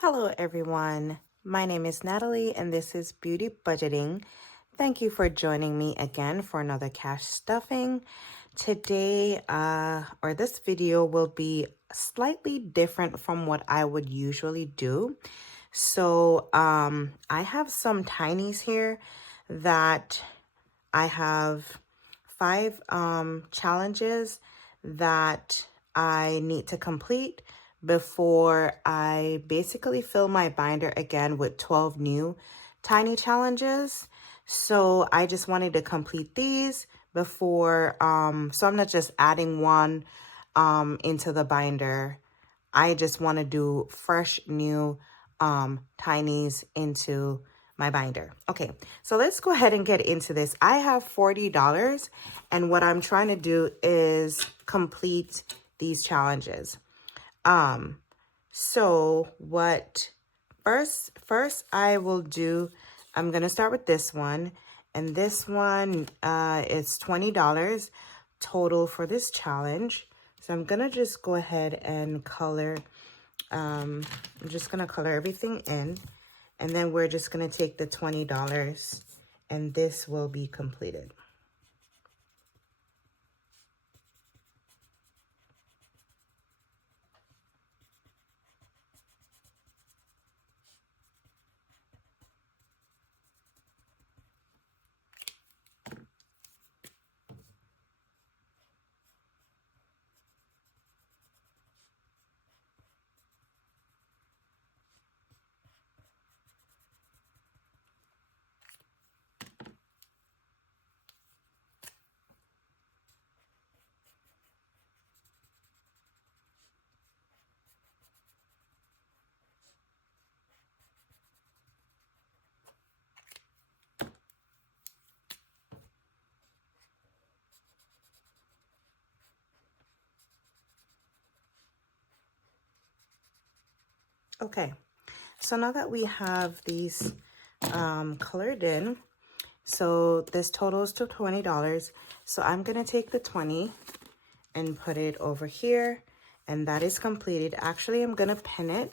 Hello everyone, my name is Natalie and this is Beauty Budgeting. Thank you for joining me again for another cash stuffing. Today, or this video will be slightly different from what I would usually do. So, I have some tinies here that I have 5 challenges that I need to complete before I basically fill my binder again with 12 new tiny challenges. So I just wanted to complete these before, so I'm not just adding one into the binder. I just want to do fresh new tinies into my binder. Okay, so let's go ahead and get into this. I have $40 and what I'm trying to do is complete these challenges. So what first I will do, I'm gonna start with this one, and this one is $20 total for this challenge. So I'm gonna just go ahead and color. I'm just gonna color everything in, and then we're just gonna take the $20 and this will be completed. Okay, so now that we have these colored in, so this totals to $20. So I'm gonna take the 20 and put it over here, and that is completed. Actually, I'm gonna pin it.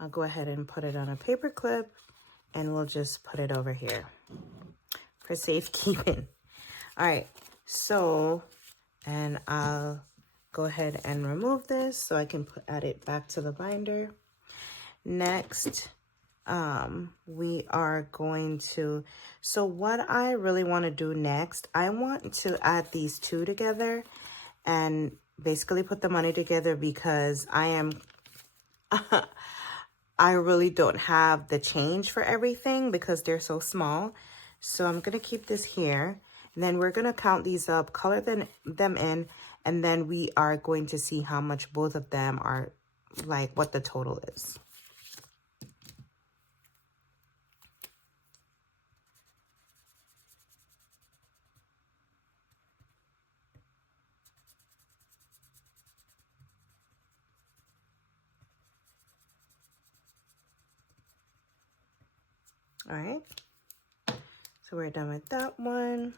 I'll go ahead and put it on a paper clip, and we'll just put it over here for safekeeping. All right, so, and I'll go ahead and remove this so I can add it back to the binder. Next, we are going to, so what I really want to do next, I want to add these two together and basically put the money together because I am, I really don't have the change for everything because they're so small. So I'm going to keep this here, and then we're going to count these up, color them in, and then we are going to see how much both of them are, like what the total is. All right, so we're done with that one.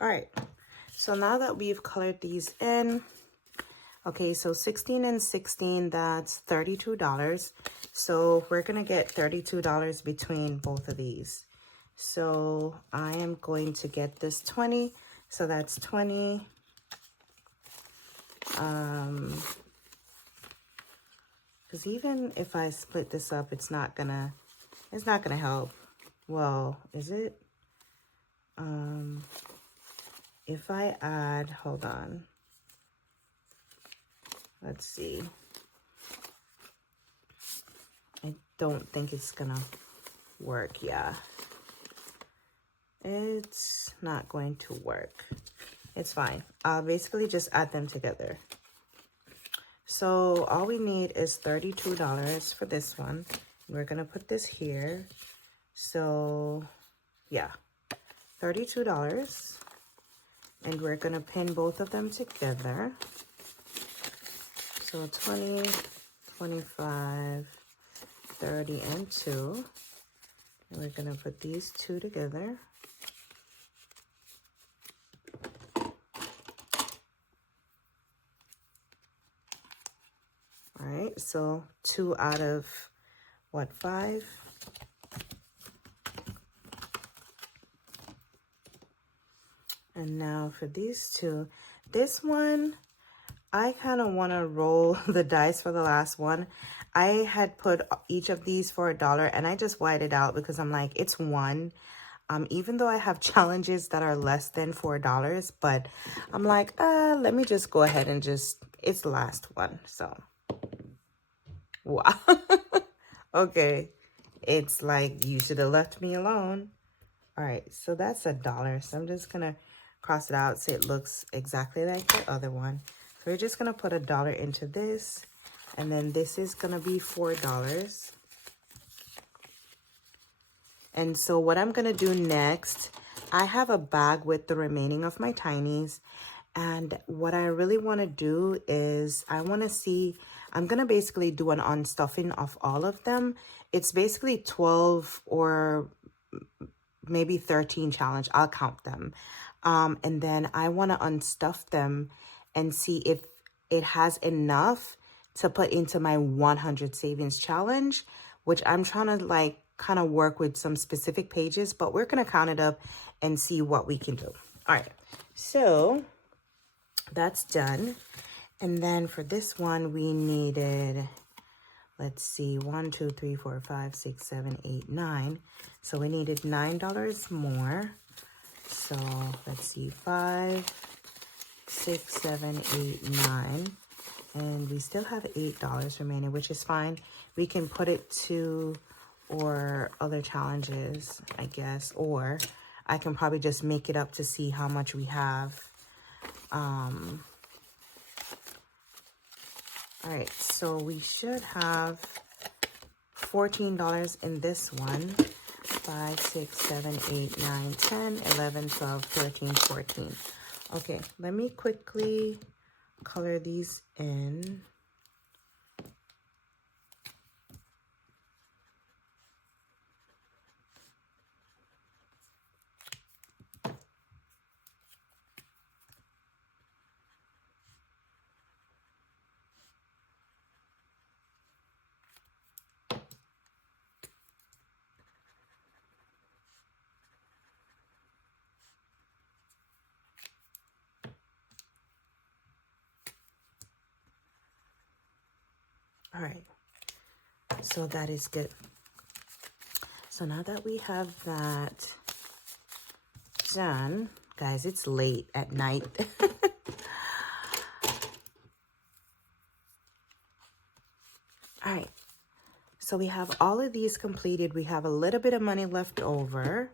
All right, so now that we've colored these in, okay, so 16 and 16, that's $32. So we're gonna get $32 between both of these. So I am going to get this 20, so that's 20. Because even if I split this up, it's not gonna help. Well, is it? If I add, hold on. Let's see. I don't think it's gonna work. Yeah, it's not going to work. It's fine. I'll basically just add them together. So all we need is $32 for this one. We're gonna put this here. So yeah, $32. And we're gonna pin both of them together. So 20, 25, 30, and 2. And we're gonna put these two together. All right, so 2 out of what, 5? And now for these two, this one, I kind of want to roll the dice for the last one. I had put each of these for $1 and I just whited out because I'm like, it's one. Even though I have challenges that are less than $4, but I'm like, let me just go ahead and just, it's the last one. So, wow. Okay. It's like, you should have left me alone. All right. So that's $1. So I'm just going to cross it out so it looks exactly like the other one. So we're just going to put $1 into this. And then this is going to be $4. And so what I'm going to do next, I have a bag with the remaining of my tinies. And what I really want to do is I want to see, I'm going to basically do an unstuffing of all of them. It's basically 12 or maybe 13 challenge. I'll count them. And then I want to unstuff them and see if it has enough to put into my 100 savings challenge, which I'm trying to like kind of work with some specific pages, but we're going to count it up and see what we can do. All right. So that's done. And then for this one, we needed, let's see, 1, 2, 3, 4, 5, 6, 7, 8, 9. So we needed $9 more. So let's see, 5, 6, 7, 8, 9. And we still have $8 remaining, which is fine. We can put it to or other challenges, I guess, or I can probably just make it up to see how much we have. All right, so we should have $14 in this one. 5, 6, 7, 8, 9, 10, 11, 12, 13, 14. Okay, let me quickly color these in. All right, so that is good. So now that we have that done, guys, it's late at night. All right, so we have all of these completed. We have a little bit of money left over,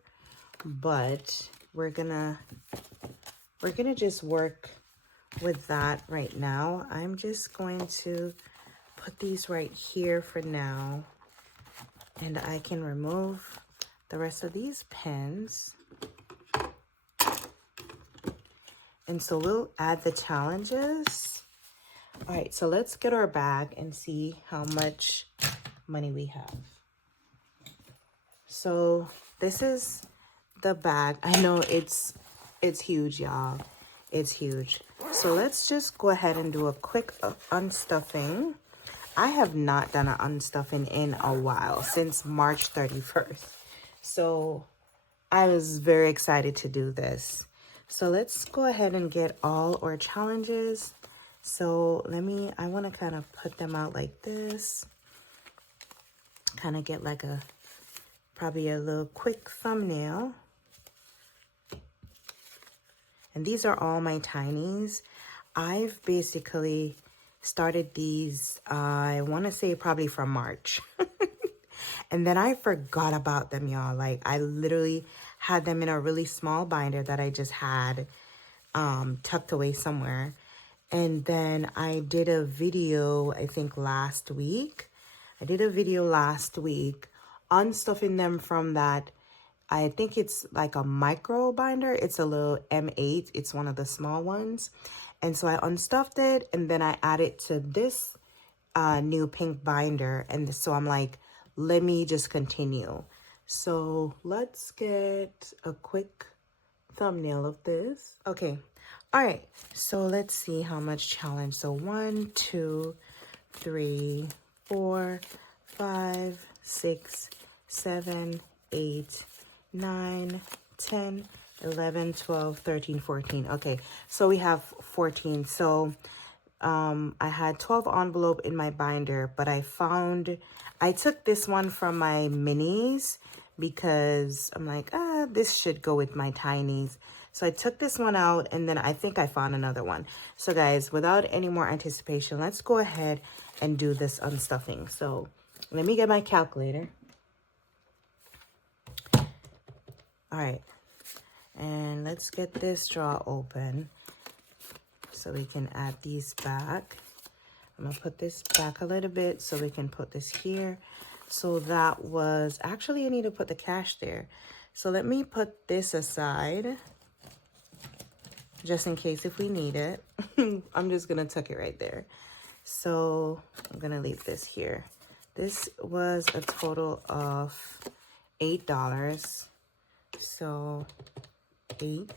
but we're gonna just work with that right now. I'm just going to put these right here for now, and I can remove the rest of these pins. And so we'll add the challenges. All right, so let's get our bag and see how much money we have. So this is the bag. I know it's huge, y'all. It's huge. So let's just go ahead and do a quick unstuffing. I have not done an unstuffing in a while, since March 31st. So I was very excited to do this. So let's go ahead and get all our challenges. So I want to kind of put them out like this. Kind of get like probably a little quick thumbnail. And these are all my tinies. I've basically started these, I want to say probably from March. And then I forgot about them, y'all. Like, I literally had them in a really small binder that I just had tucked away somewhere. And then I did a video, I think last week. I did a video last week unstuffing them from that. I think it's like a micro binder. It's a little M8. It's one of the small ones. And so I unstuffed it and then I added to this new pink binder. And so I'm like, let me just continue. So let's get a quick thumbnail of this. Okay. All right. So let's see how much challenge. So 1, 2, 3, 4, 5, 6, 7, 8, 9, 10, 11, 12, 13, 14. Okay. So we have 14. So I had 12 envelope in my binder, but I took this one from my minis because I'm like, this should go with my tinies. So I took this one out and then I think I found another one. So guys, without any more anticipation, let's go ahead and do this unstuffing. So let me get my calculator. All right. And let's get this drawer open so we can add these back. I'm gonna put this back a little bit so we can put this here. So that was, actually I need to put the cash there. So let me put this aside just in case if we need it. I'm just gonna tuck it right there. So I'm gonna leave this here. This was a total of $8. So $8.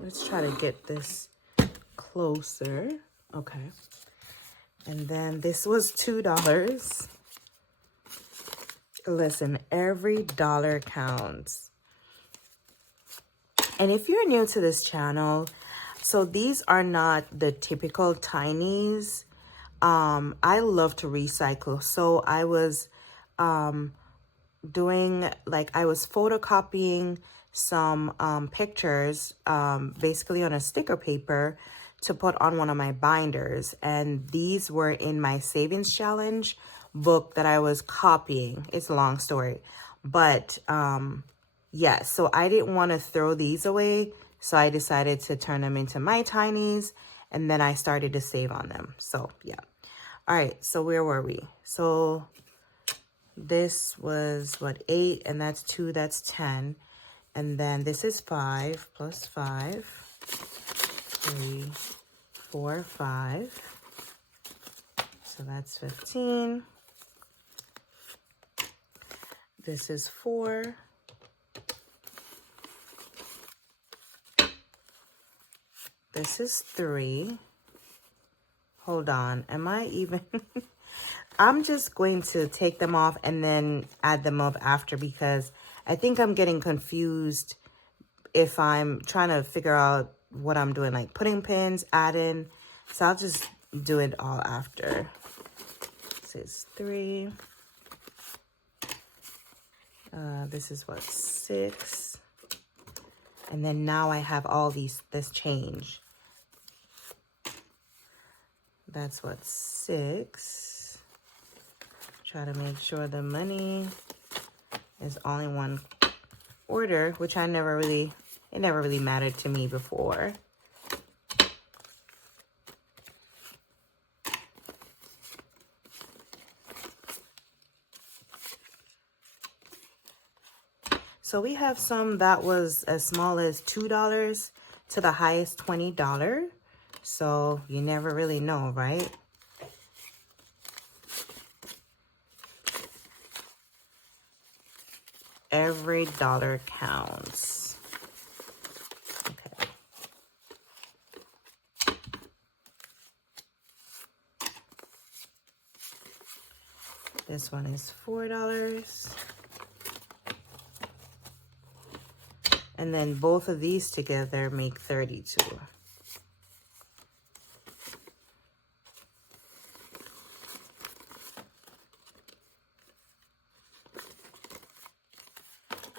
Let's try to get this closer. Okay. And then this was $2. Listen, every dollar counts. And if you're new to this channel, so these are not the typical tinies. I love to recycle. So I was doing, like, I was photocopying some pictures basically on a sticker paper to put on one of my binders, and these were in my savings challenge book that I was copying. It's a long story, but yeah, so I didn't want to throw these away, so I decided to turn them into my tinies, and then I started to save on them. So yeah. All right, so where were we? So this was what, 8, and that's 2, that's 10. And then this is 5 plus 5, 3, 4, 5. So that's 15. This is 4. This is 3. Hold on. Am I even? I'm just going to take them off and then add them up after, because I think I'm getting confused if I'm trying to figure out what I'm doing, like putting pins, adding. So I'll just do it all after. This is 3. This is what, 6. And then now I have all this change. That's what, 6. Try to make sure the money is all in one order, which it never really mattered to me before. So we have some that was as small as $2 to the highest $20. So you never really know, right? Every dollar counts. Okay. This one is $4. And then both of these together make 32.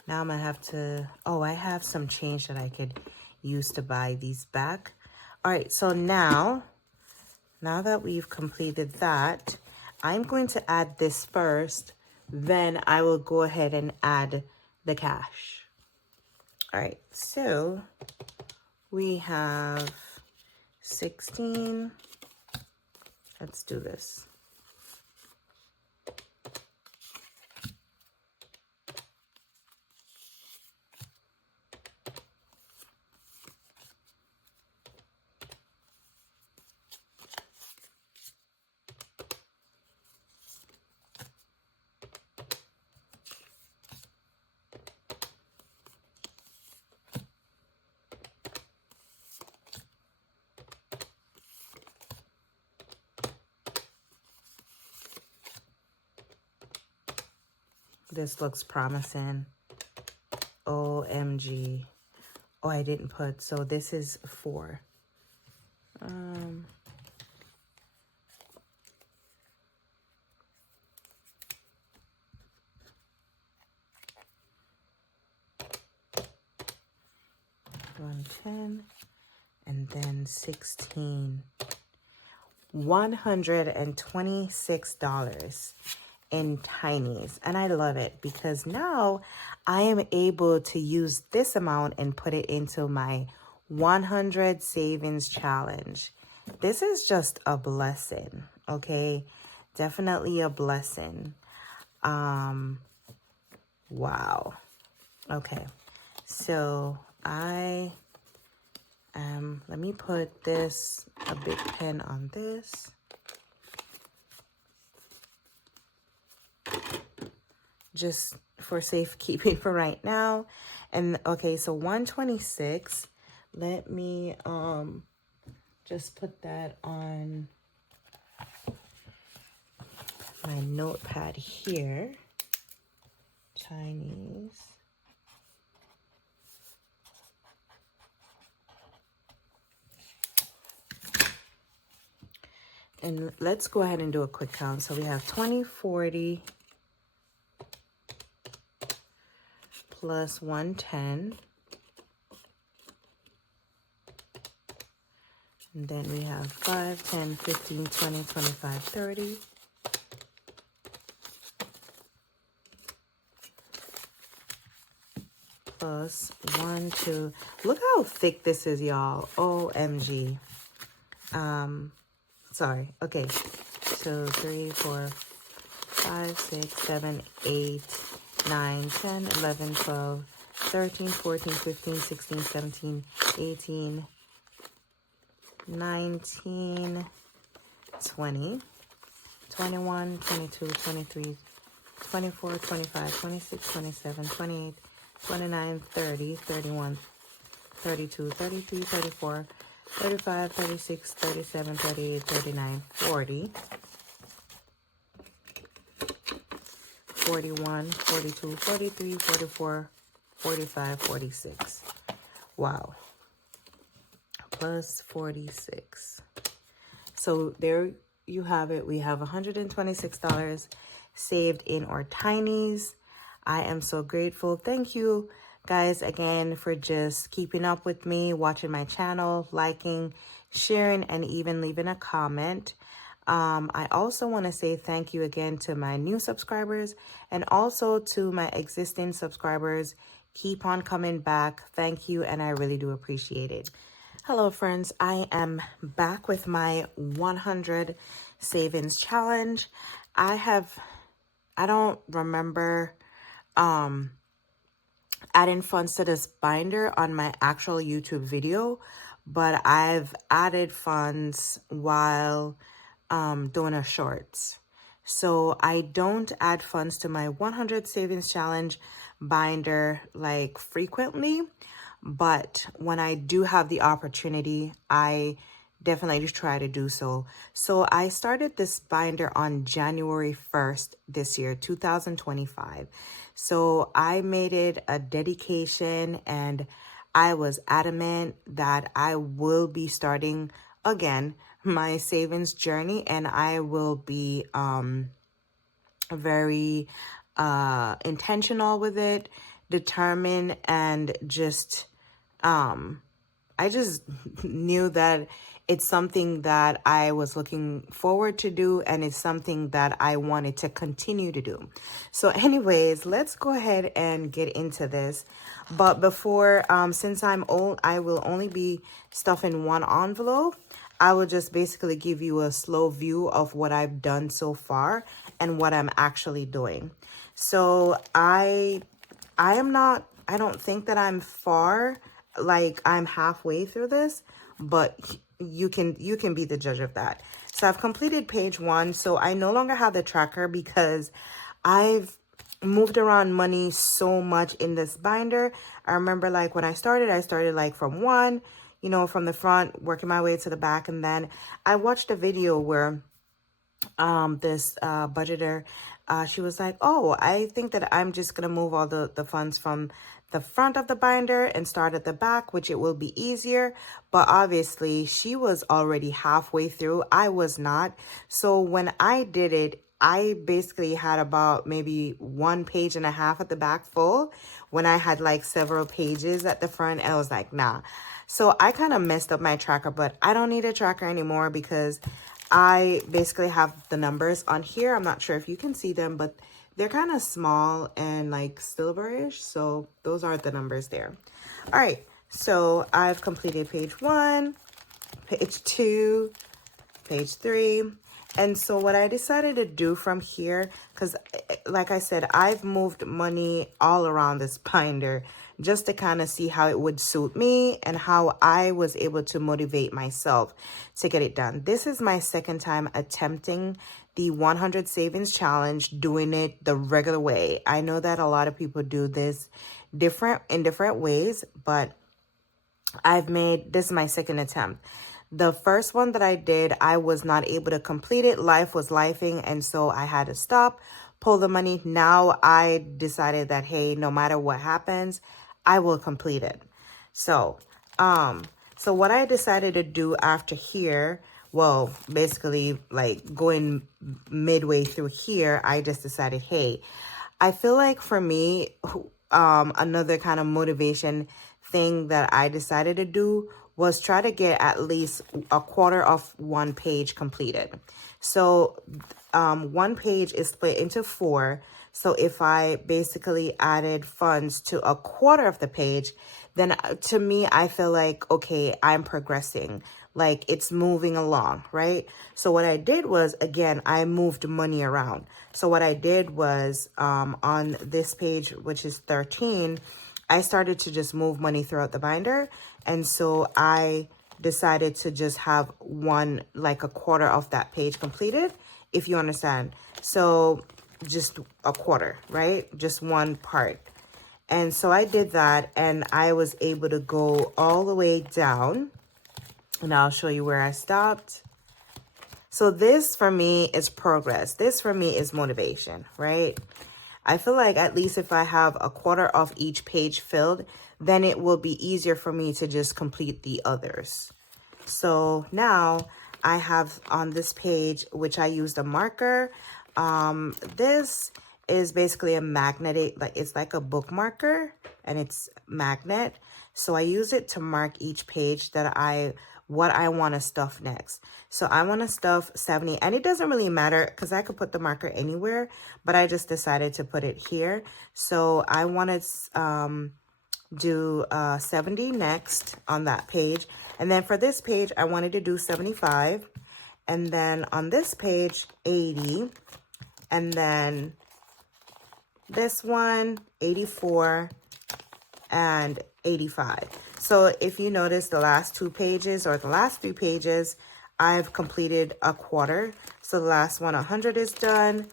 Now I'm gonna have to, oh, I have some change that I could use to buy these back. All right, so now that we've completed that, I'm going to add this first, then I will go ahead and add the cash. All right, so we have 16. Let's do this. This looks promising. OMG. Oh, I didn't put, so this is 4. 110, and then 16. $126 in tinies, and I love it because now I am able to use this amount and put it into my 100 savings challenge. This is just a blessing, okay? Definitely a blessing. Wow. Okay, so let me put this, a big pen on this. Just for safekeeping for right now. And okay, so 126. Let me just put that on my notepad here. Chinese. And let's go ahead and do a quick count. So we have 20, 40 plus 110. And then we have 5, 10, 15, 20, 25, 30. Plus 1, 2. Look how thick this is, y'all. OMG. Sorry. Okay. So 3, 4, 5, 6, 7, 8, 9, 10, 11, 12, 13, 14, 15, 16, 17, 18, 19, 20, 21, 22, 23, 24, 25, 26, 27, 28, 29, 30, 31, 32, 33, 34, 35, 36, 37, 38, 39, 40, 41, 42, 43, 44, 45, 46. Wow. Plus 46. So there you have it. We have $126 saved in our tinies. I am so grateful. Thank you guys again for just keeping up with me, watching my channel, liking, sharing, and even leaving a comment. I also want to say thank you again to my new subscribers and also to my existing subscribers. Keep on coming back. Thank you, and I really do appreciate it. Hello, friends. I am back with my 100 savings challenge. I don't remember adding funds to this binder on my actual YouTube video, but I've added funds while doing a shorts. So I don't add funds to my 100 savings challenge binder like frequently, but when I do have the opportunity, I definitely try to do so. So I started this binder on January 1st this year, 2025. So I made it a dedication, and I was adamant that I will be starting again my savings journey, and I will be very intentional with it, determined, and just I just knew that it's something that I was looking forward to do, and it's something that I wanted to continue to do. So anyways, let's go ahead and get into this. But before, since I'm old, I will only be stuffing one envelope. I will just basically give you a slow view of what I've done so far and what I'm actually doing. So I don't think that I'm far, like I'm halfway through this, but you can be the judge of that. So I've completed page 1. So I no longer have the tracker because I've moved around money so much in this binder. I remember like when I started like from 1, from the front, working my way to the back. And then I watched a video where this budgeter, she was like, oh, I think that I'm just gonna move all the funds from the front of the binder and start at the back, which it will be easier. But obviously she was already halfway through. I was not. So when I did it, I basically had about maybe 1.5 pages at the back full, when I had like several pages at the front. And I was like, nah. So I kind of messed up my tracker, but I don't need a tracker anymore because I basically have the numbers on here. I'm not sure if you can see them, but they're kind of small and like silverish. So those are the numbers there. All right. So I've completed page 1, page 2, page 3. And so what I decided to do from here, because like I said, I've moved money all around this binder just to kind of see how it would suit me and how I was able to motivate myself to get it done. This is my second time attempting the 100 savings challenge, doing it the regular way. I know that a lot of people do this in different ways, but this is my second attempt. The first one that I did, I was not able to complete it. Life was lifing, and so I had to stop, pull the money. Now I decided that, hey, no matter what happens, I will complete it. So, so what I decided to do after here, well, basically like going midway through here, I just decided, hey, I feel like for me, another kind of motivation thing that I decided to do was try to get at least a quarter of one page completed. So one page is split into 4. So if I basically added funds to a quarter of the page, then to me, I feel like, okay, I'm progressing. Like it's moving along, right? So what I did was, again, I moved money around. So what I did was on this page, which is 13, I started to just move money throughout the binder. And so I decided to just have like a quarter of that page completed, if you understand. So just a quarter, right? Just one part. And so I did that, and I was able to go all the way down, and I'll show you where I stopped. So this for me is progress. This for me is motivation, right? I feel like at least if I have a quarter of each page filled, then it will be easier for me to just complete the others. So now I have on this page, which I used a marker. This is basically a magnetic, like it's like a bookmarker, and it's magnet. So I use it to mark each page what I want to stuff next. So I want to stuff 70, and it doesn't really matter because I could put the marker anywhere, but I just decided to put it here. So I want to do 70 next on that page. And then for this page, I wanted to do 75. And then on this page, 80. And then this one, 84 and 85. So if you notice the last 2 pages or the last 3 pages, I've completed a quarter. So the last one, 100 is done.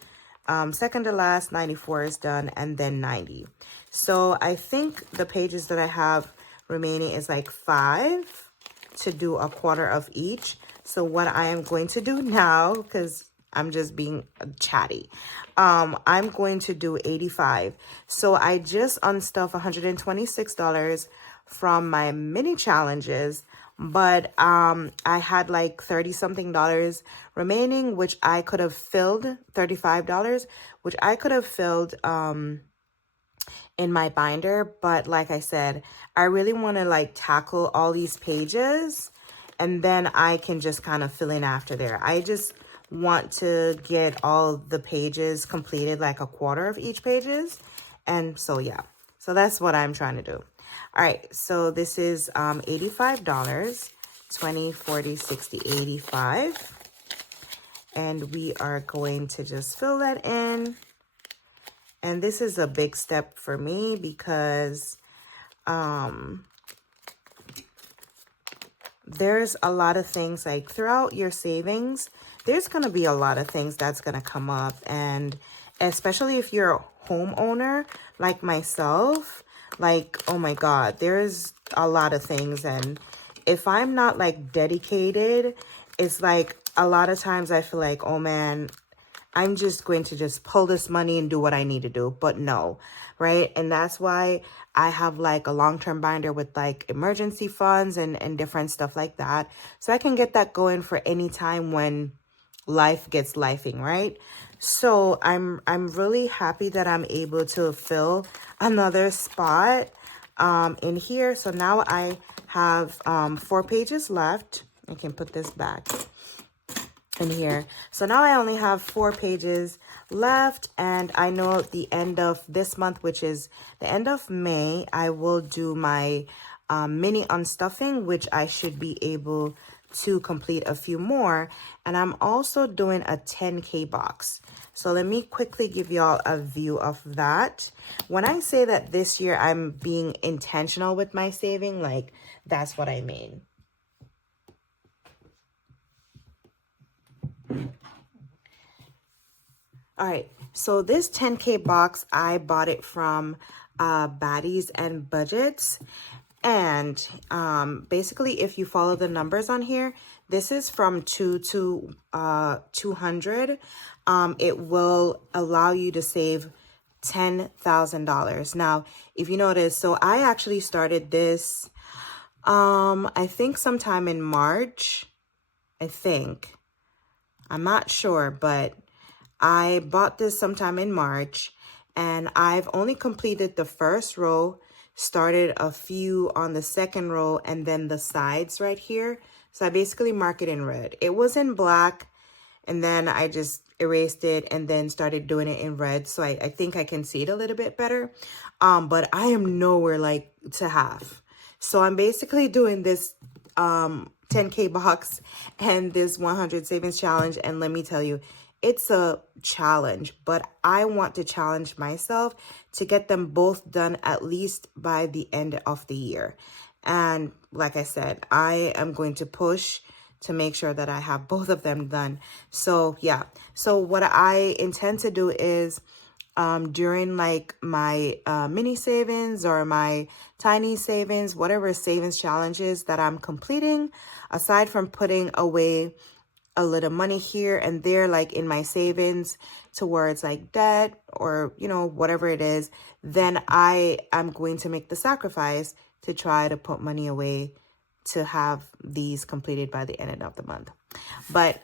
Second to last, 94 is done, and then 90. So I think the pages that I have remaining is like 5 to do a quarter of each. So what I am going to do now, because I'm just being chatty, I'm going to do 85. So I just unstuffed $126 from my mini challenges, but I had like 30 something dollars remaining, which I could have filled, $35, which I could have filled in my binder. But like I said, I really want to like tackle all these pages, and then I can just kind of fill in after there. I just want to get all the pages completed, like a quarter of each pages. And so, yeah, so that's what I'm trying to do. All right, so this is $85, 20, 40, 60, 85. And we are going to just fill that in. And this is a big step for me because there's a lot of things like throughout your savings, there's going to be a lot of things that's going to come up. And especially if you're a homeowner like myself, like, oh my God, there's a lot of things. And if I'm not like dedicated, it's like a lot of times I feel like, oh man, I'm just going to just pull this money and do what I need to do. But no, right? And that's why I have like a long-term binder with like emergency funds and different stuff like that. So I can get that going for any time when life gets lifing, right? So I'm really happy that I'm able to fill another spot in here. So now I have 4 pages left. I can put this back in here. So now I only have 4 pages left, and I know at the end of this month, which is the end of May, I will do my mini unstuffing, which I should be able to complete a few more. And I'm also doing a 10K box. So let me quickly give y'all a view of that. When I say that this year I'm being intentional with my saving, like that's what I mean. All right, so this 10K box, I bought it from Baddies and Budgets. And basically, if you follow the numbers on here, this is from 2 to 200. It will allow you to save $10,000. Now, if you notice, so I actually started this, I think sometime in March, I think. I'm not sure, but I bought this sometime in March, and I've only completed the first row, started a few on the second row, and then the sides right here. So I basically mark it in red. It was in black, and then I just erased it and then started doing it in red. So I think I can see it a little bit better. But I am nowhere like to half. So I'm basically doing this 10K box and this 100 savings challenge. And let me tell you, it's a challenge, but I want to challenge myself to get them both done at least by the end of the year. And like I said, I am going to push to make sure that I have both of them done. So yeah, so what I intend to do is during like my mini savings or my tiny savings, whatever savings challenges that I'm completing, aside from putting away a little money here and there, like in my savings towards like debt or, you know, whatever it is, then I am going to make the sacrifice to try to put money away to have these completed by the end of the month. But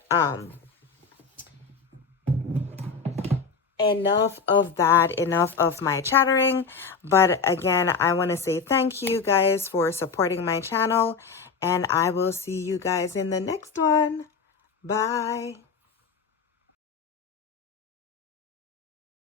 enough of that, enough of my chattering. But again, I want to say thank you guys for supporting my channel, and I will see you guys in the next one. Bye.